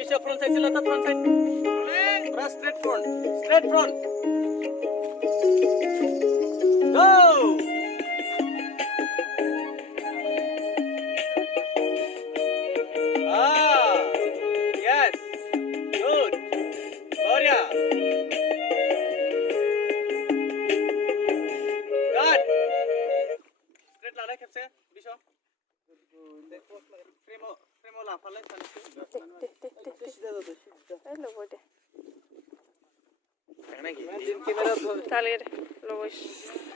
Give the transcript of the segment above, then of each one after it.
Bisa front side sila front side. Press straight front. Straight front. Go. Yes. Good. Gloria. Cut. Straight lana kepse. Bisa. Fremo la phalai chane. Hello, boy. Camera Talir, Lois.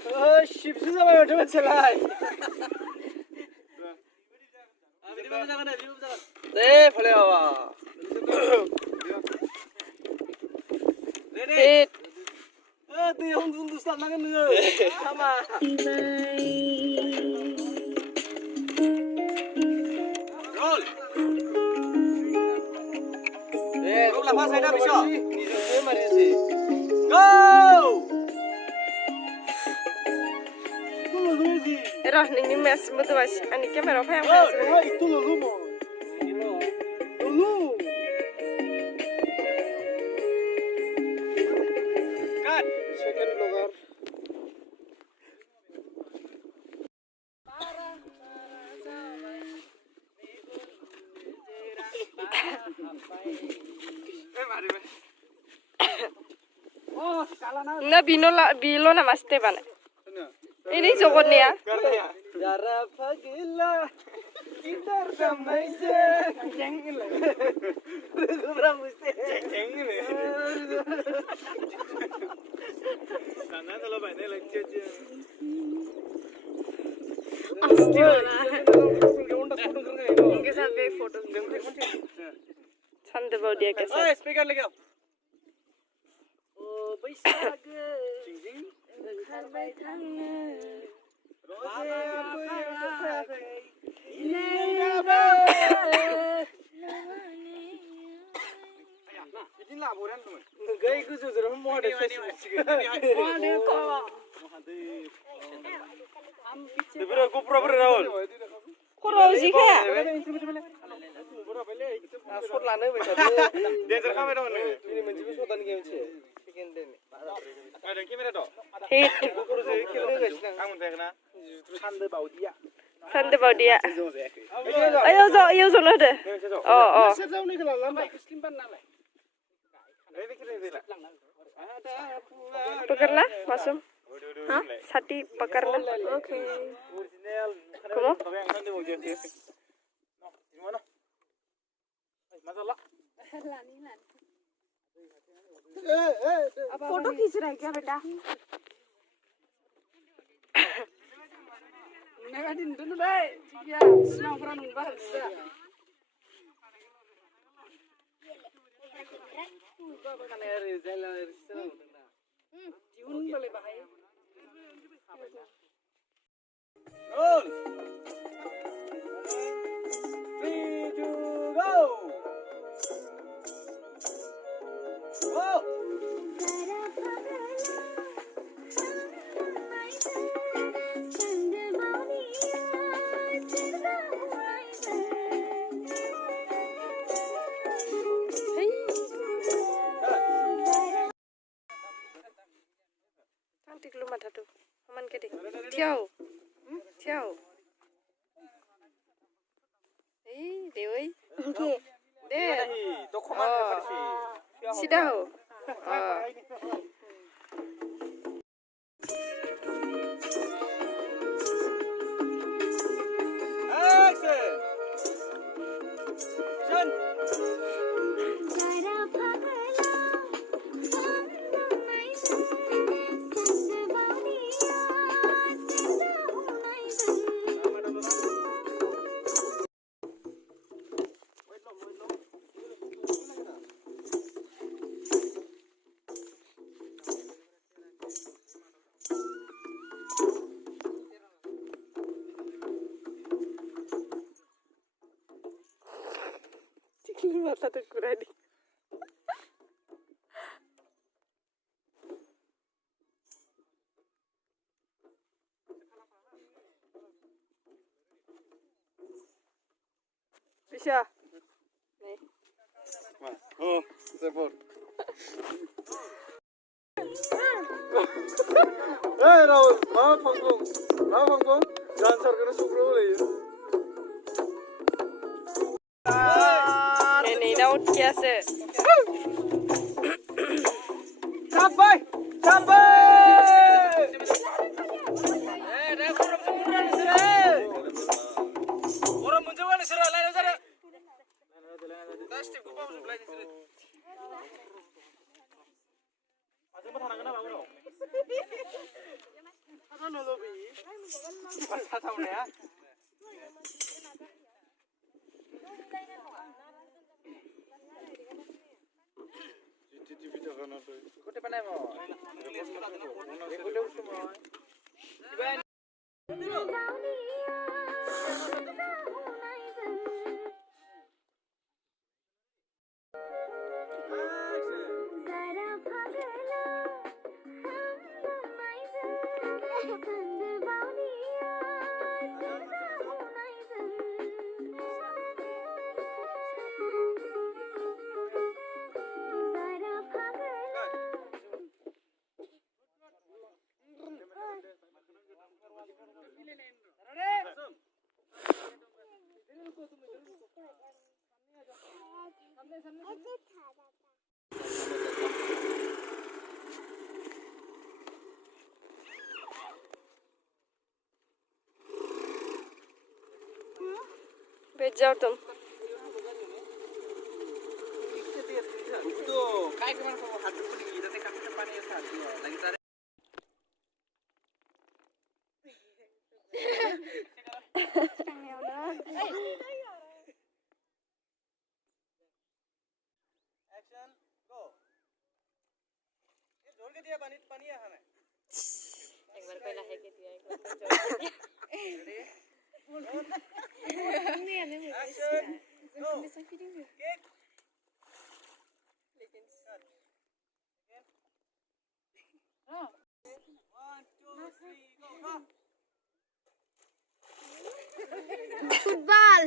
Shivji जब बैठे में चला है video में जाना है video में जाना ए फले बाबा रेडी ए तू हिंदुस्तान ना करने sama roll roll apa saya dah bisa ni mari sih go Erah, ini mes betul mas. Ani kamera apa yang mas? Itu lalu mau. Lalu. Cut. Second vlogger. Oh, kalah na. Na bilo na mas teban. Ini jokot nih ya. Jara pagila gitar damai je jengil berang mesti jengil sana kalau banyak lagi aja इनके साथ भी photo संदे बौदिया के साथ speaker लेके आओ ओ बैसाग जिंग घर में थाने रोजे Ini laporan teman. Gay ku sudah mau ada sesi. Dibera GoPro berawal. Kurang sih kaya. Shot lana begitu. Danger kamera mana? Ini menjibu shotan game sih. Second day. Ada kamera tu. Hit. GoPro sih kira guys. Kamu tengok na. Sande baudia. Ayo zo nade. Oh. Pekerla, masuk. Hah? Sati pekerla. Oke. Kamu? Photo खींच रहा है क्या बेटा? Negatin dulu deh. Ya, senang pernah nunggu bisa. Tiun boleh bahaya. Roll. 3, 2, go. Go. Cantik lu mata tuh. Aman ke deh. Tiao. Dewi. Deh. Sidaho. Mata tuh kurang di. Bisa. Mas. Oh, support. Eh, Rahul, mau panggung. Jangan sarkana sukro boleh ya. Ini daun biasa. Sampai. Orang muncul kan serah lain aja. Plastik gua mau belajar sini. Masih mau tangan apa bro? Apa nolobi? Pas tahu ya. TV jangan ada. Kote panai mo. Kote usum mo. Iban. Bejatum. Itu kayak gimana kalau hati pun gitu teh kami depannya satu lagi tadi. Action go. ये जोड़ के दिया पानी है हमें एक बार पहला है के दिया एक बार Action go. Kick. Again. 1 2 3 go. Football.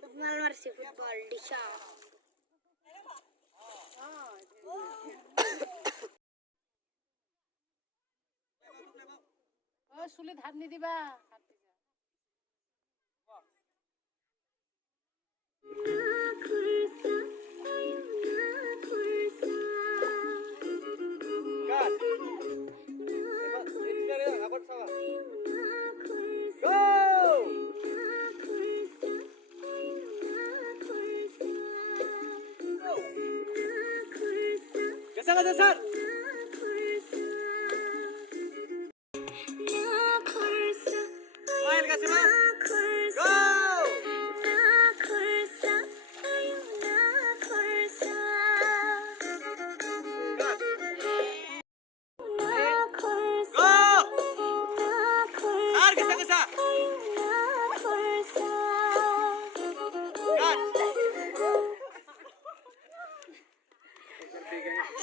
Football versus football. Disha. Sule धार नहीं दिबा Cut. Ini dari abad sama. Go. Geser. Main kasih mas. Go.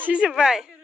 She's a bye.